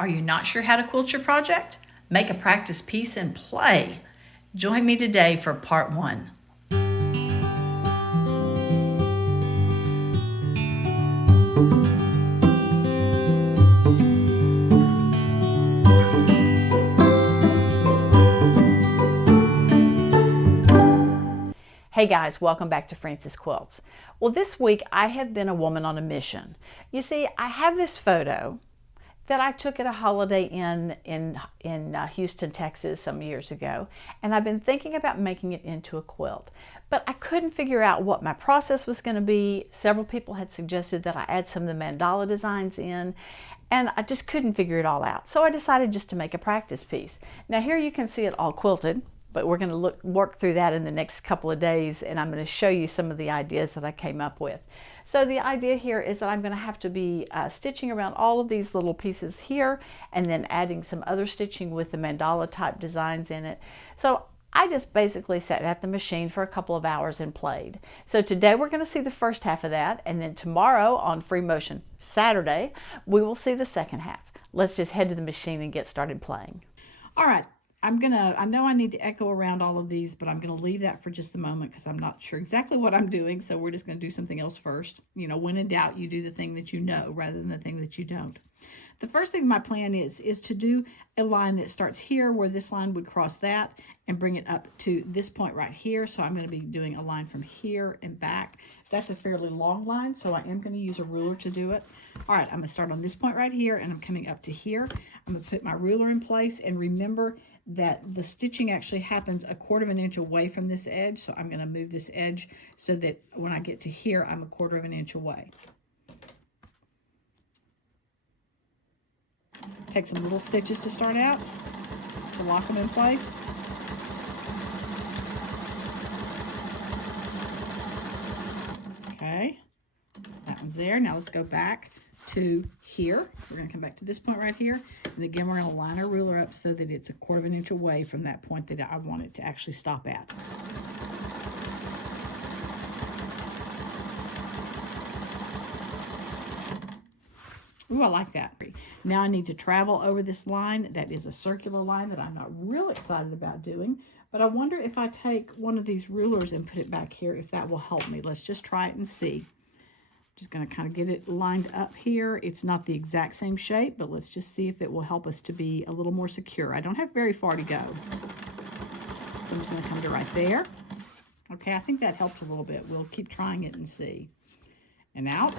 Are you not sure how to quilt your project? Make a practice piece and play. Join me today for part 1. Hey guys, welcome back to Frances Quilts. Well, this week I have been a woman on a mission. You see, I have this photo that I took at a Holiday Inn in Houston, Texas some years ago, and I've been thinking about making it into a quilt. But I couldn't figure out what my process was going to be. Several people had suggested that I add some of the mandala designs in, and I just couldn't figure it all out. So I decided just to make a practice piece. Now here you can see it all quilted, but we're going to work through that in the next couple of days, and I'm going to show you some of the ideas that I came up with. So the idea here is that I'm going to have to be stitching around all of these little pieces here, and then adding some other stitching with the mandala type designs in it. So I just basically sat at the machine for a couple of hours and played. So today we're going to see the first half of that, and then tomorrow on Free Motion Saturday, we will see the second half. Let's just head to the machine and get started playing. All right. I know I need to echo around all of these, but I'm going to leave that for just a moment because I'm not sure exactly what I'm doing. So we're just going to do something else first. You know, when in doubt, you do the thing that you know rather than the thing that you don't. The first thing my plan is to do a line that starts here where this line would cross that and bring it up to this point right here. So I'm going to be doing a line from here and back. That's a fairly long line, so I am going to use a ruler to do it. All right, I'm going to start on this point right here, and I'm coming up to here. I'm going to put my ruler in place, and remember that the stitching actually happens 1/4 inch away from this edge. So I'm going to move this edge so that when I get to here, I'm 1/4 inch away. Take some little stitches to start out to lock them in place. Okay, that one's there. Now let's go back to here. We're going to come back to this point right here, and again we're going to line our ruler up so that it's 1/4 inch away from that point that I want it to actually stop at. Ooh, I like that. Now I need to travel over this line. That is a circular line that I'm not real excited about doing, but I wonder if I take one of these rulers and put it back here, if that will help me. Let's just try it and see. Just going to kind of get it lined up here. It's not the exact same shape, but let's just see if it will help us to be a little more secure. I don't have very far to go. So I'm just going to come to right there. Okay, I think that helped a little bit. We'll keep trying it and see. And out.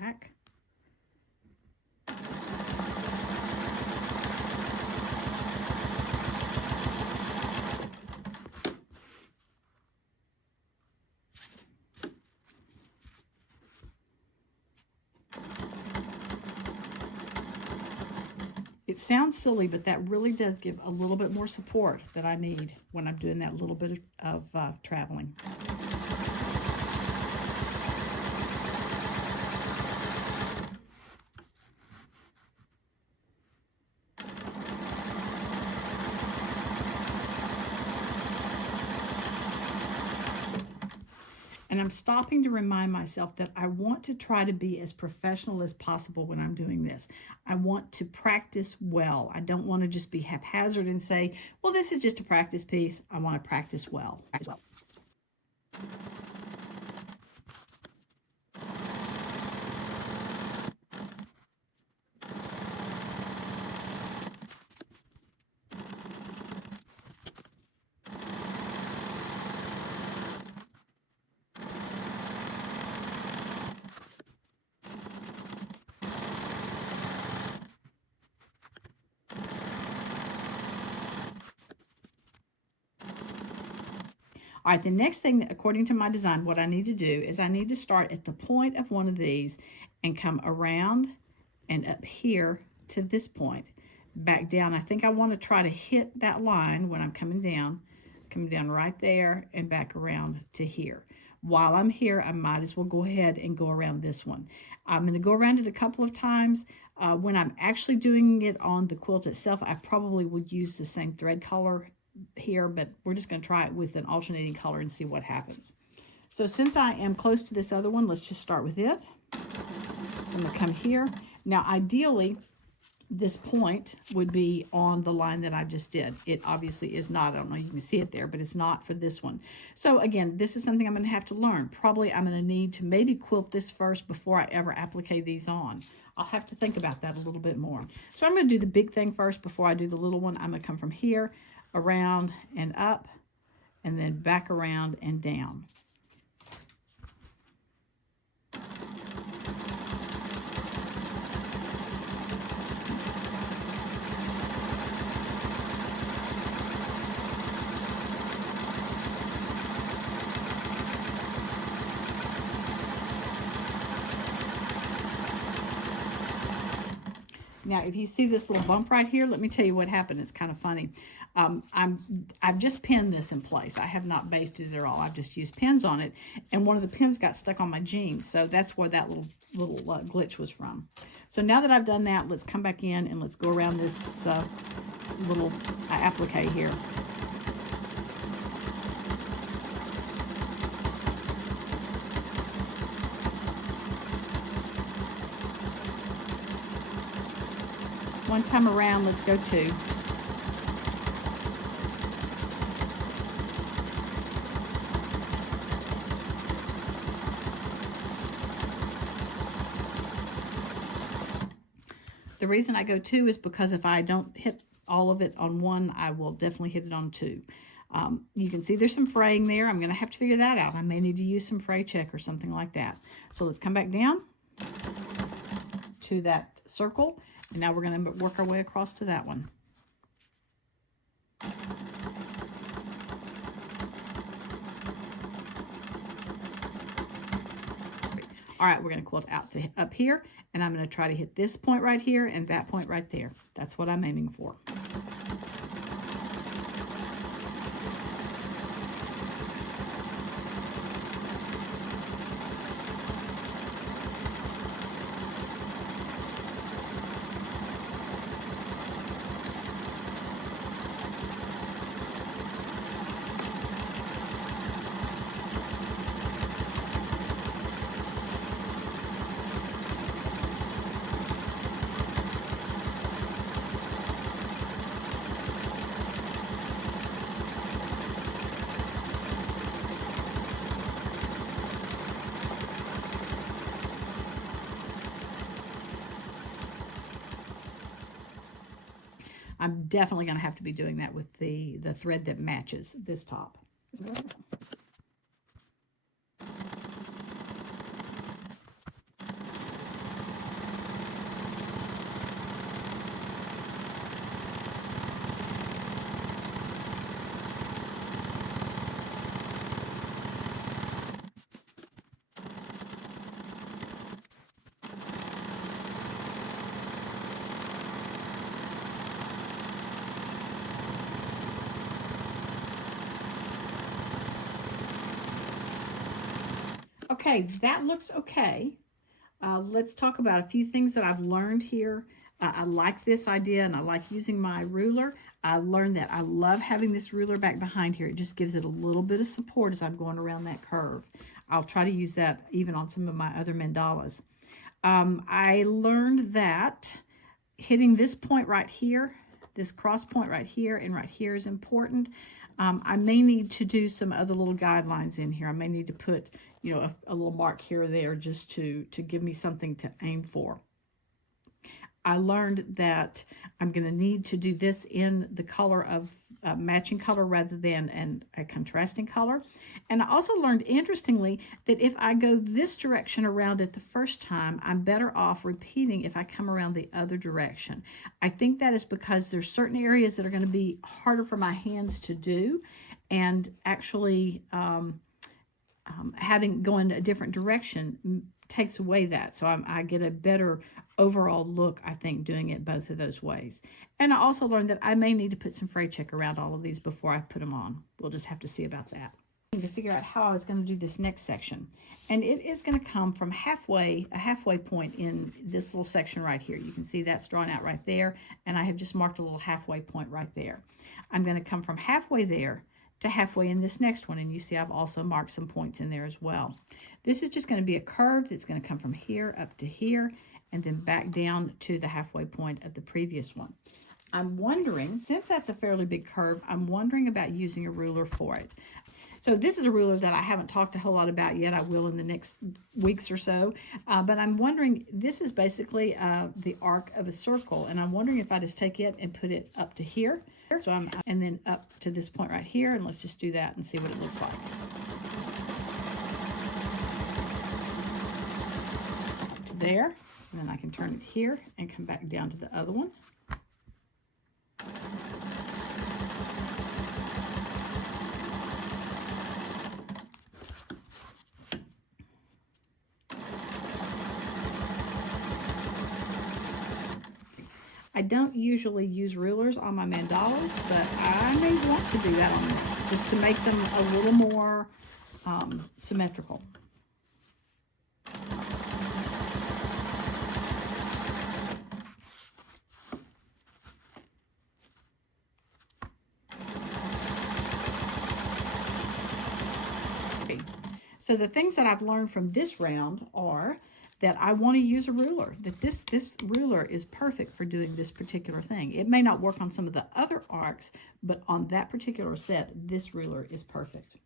Back. It sounds silly, but that really does give a little bit more support that I need when I'm doing that little bit of traveling. And I'm stopping to remind myself that I want to try to be as professional as possible when I'm doing this. I want to practice well. I don't want to just be haphazard and say, well, this is just a practice piece. I want to practice well. All right, the next thing, according to my design, what I need to do is I need to start at the point of one of these and come around and up here to this point, back down. I think I want to try to hit that line when I'm coming down right there and back around to here. While I'm here, I might as well go ahead and go around this one. I'm going to go around it a couple of times. When I'm actually doing it on the quilt itself, I probably would use the same thread color here, but we're just going to try it with an alternating color and see what happens. So since I am close to this other one, let's just start with it. I'm going to come here. Now, ideally, this point would be on the line that I just did. It obviously is not. I don't know if you can see it there, but it's not for this one. So again, this is something I'm going to have to learn. Probably I'm going to need to maybe quilt this first before I ever applique these on. I'll have to think about that a little bit more. So I'm going to do the big thing first before I do the little one. I'm going to come from here, around and up, and then back around and down. Now, if you see this little bump right here, let me tell you what happened. It's kind of funny. I've just pinned this in place. I have not basted it at all. I've just used pins on it, and one of the pins got stuck on my jeans, so that's where that little glitch was from. So now that I've done that, let's come back in and let's go around this little applique here. One time around, let's go two. The reason I go two is because if I don't hit all of it on one, I will definitely hit it on two. You can see there's some fraying there. I'm going to have to figure that out. I may need to use some fray check or something like that. So let's come back down to that circle. And now we're going to work our way across to that one. All right, we're going to quilt out to up here, and I'm going to try to hit this point right here and that point right there. That's what I'm aiming for. I'm definitely going to have to be doing that with the thread that matches this top. Okay, that looks okay. Let's talk about a few things that I've learned here. I like this idea and I like using my ruler. I learned that I love having this ruler back behind here. It just gives it a little bit of support as I'm going around that curve. I'll try to use that even on some of my other mandalas. I learned that hitting this point right here, this cross point right here and right here is important. I may need to do some other little guidelines in here. I may need to put, you know, a little mark here or there just to give me something to aim for. I learned that I'm going to need to do this in the color of matching color rather than a contrasting color. And I also learned, interestingly, that if I go this direction around it the first time, I'm better off repeating if I come around the other direction. I think that is because there's certain areas that are going to be harder for my hands to do, and actually having going a different direction takes away that. So I get a better overall look, I think, doing it both of those ways. And I also learned that I may need to put some fray check around all of these before I put them on. We'll just have to see about that. I need to figure out how I was going to do this next section. And it is going to come from a halfway point in this little section right here. You can see that's drawn out right there. And I have just marked a little halfway point right there. I'm going to come from halfway there to halfway in this next one. And you see I've also marked some points in there as well. This is just going to be a curve that's going to come from here up to here and then back down to the halfway point of the previous one. I'm wondering, since that's a fairly big curve, I'm wondering about using a ruler for it. So this is a ruler that I haven't talked a whole lot about yet. I will in the next weeks or so. But I'm wondering, this is basically the arc of a circle. And I'm wondering if I just take it and put it up to here. So and then up to this point right here. And let's just do that and see what it looks like. To there. And then I can turn it here and come back down to the other one. I don't usually use rulers on my mandalas, but I may want to do that on this, just to make them a little more symmetrical. So the things that I've learned from this round are that I want to use a ruler, that this ruler is perfect for doing this particular thing. It may not work on some of the other arcs, but on that particular set, this ruler is perfect.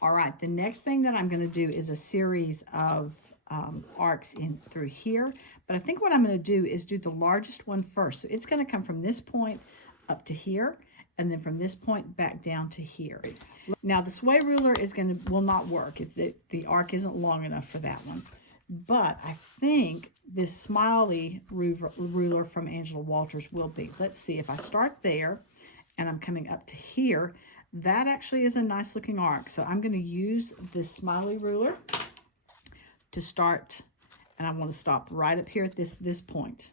All right, the next thing that I'm going to do is a series of arcs in through here, but I think what I'm going to do is do the largest one first. So it's going to come from this point up to here, and then from this point back down to here. Now the sway ruler will not work. The arc isn't long enough for that one. But I think this smiley ruler from Angela Walters will be. Let's see, if I start there and I'm coming up to here, that actually is a nice looking arc. So I'm going to use this smiley ruler to start, and I want to stop right up here at this point.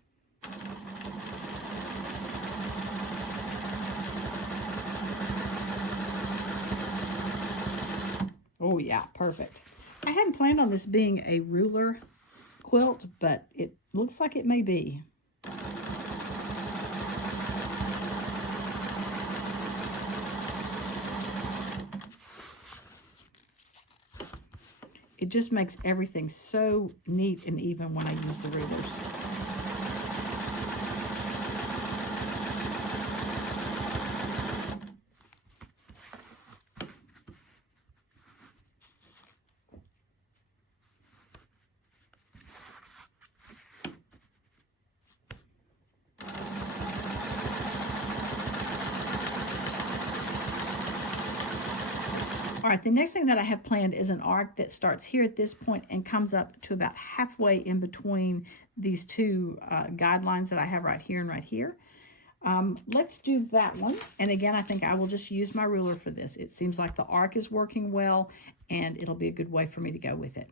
Oh yeah, perfect. I hadn't planned on this being a ruler quilt, but it looks like it may be. It just makes everything so neat and even when I use the rulers. All right, the next thing that I have planned is an arc that starts here at this point and comes up to about halfway in between these two guidelines that I have right here and right here. Let's do that one. And again, I think I will just use my ruler for this. It seems like the arc is working well, and it'll be a good way for me to go with it.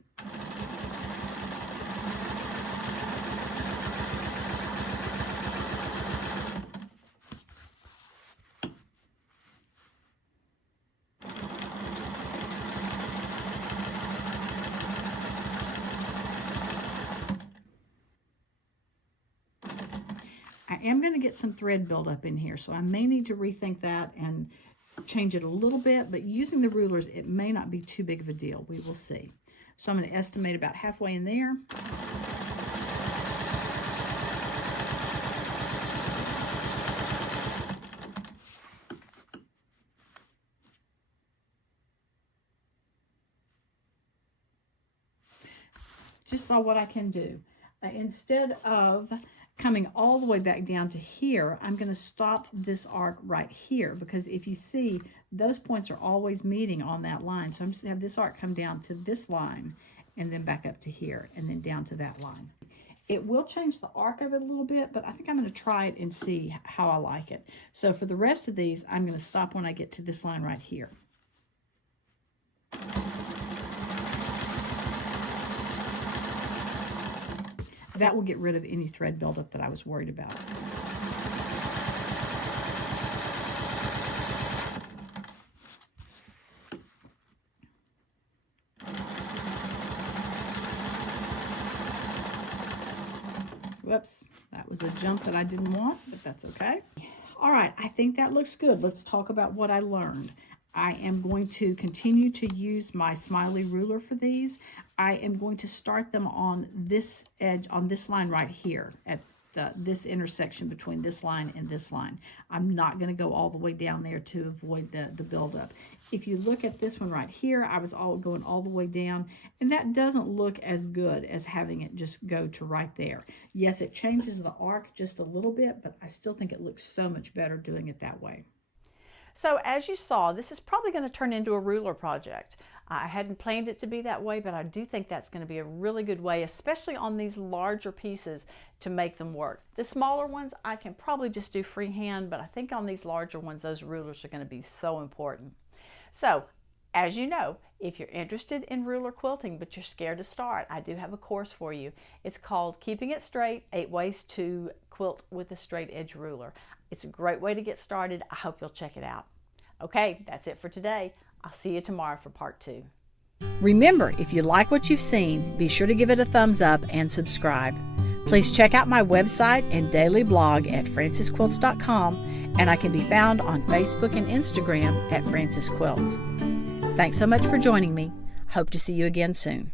I am going to get some thread buildup in here, so I may need to rethink that and change it a little bit, but using the rulers, it may not be too big of a deal. We will see. So I'm going to estimate about halfway in there. Just saw what I can do. Instead of coming all the way back down to here, I'm going to stop this arc right here, because if you see, those points are always meeting on that line. So I'm just going to have this arc come down to this line and then back up to here and then down to that line. It will change the arc of it a little bit, but I think I'm going to try it and see how I like it. So for the rest of these, I'm going to stop when I get to this line right here. That will get rid of any thread buildup that I was worried about. Whoops, that was a jump that I didn't want, but that's okay. All right, I think that looks good. Let's talk about what I learned. I am going to continue to use my smiley ruler for these. I am going to start them on this edge, on this line right here at this intersection between this line and this line. I'm not going to go all the way down there to avoid the buildup. If you look at this one right here, I was going all the way down, and that doesn't look as good as having it just go to right there. Yes, it changes the arc just a little bit, but I still think it looks so much better doing it that way. So as you saw, this is probably going to turn into a ruler project. I hadn't planned it to be that way, but I do think that's going to be a really good way, especially on these larger pieces, to make them work. The smaller ones, I can probably just do freehand, but I think on these larger ones, those rulers are going to be so important. So, as you know, if you're interested in ruler quilting, but you're scared to start, I do have a course for you. It's called Keeping It Straight, 8 Ways to Quilt with a Straight Edge Ruler. It's a great way to get started. I hope you'll check it out. Okay, that's it for today. I'll see you tomorrow for part 2. Remember, if you like what you've seen, be sure to give it a thumbs up and subscribe. Please check out my website and daily blog at francesquilts.com, and I can be found on Facebook and Instagram at Frances Quilts. Thanks so much for joining me. Hope to see you again soon.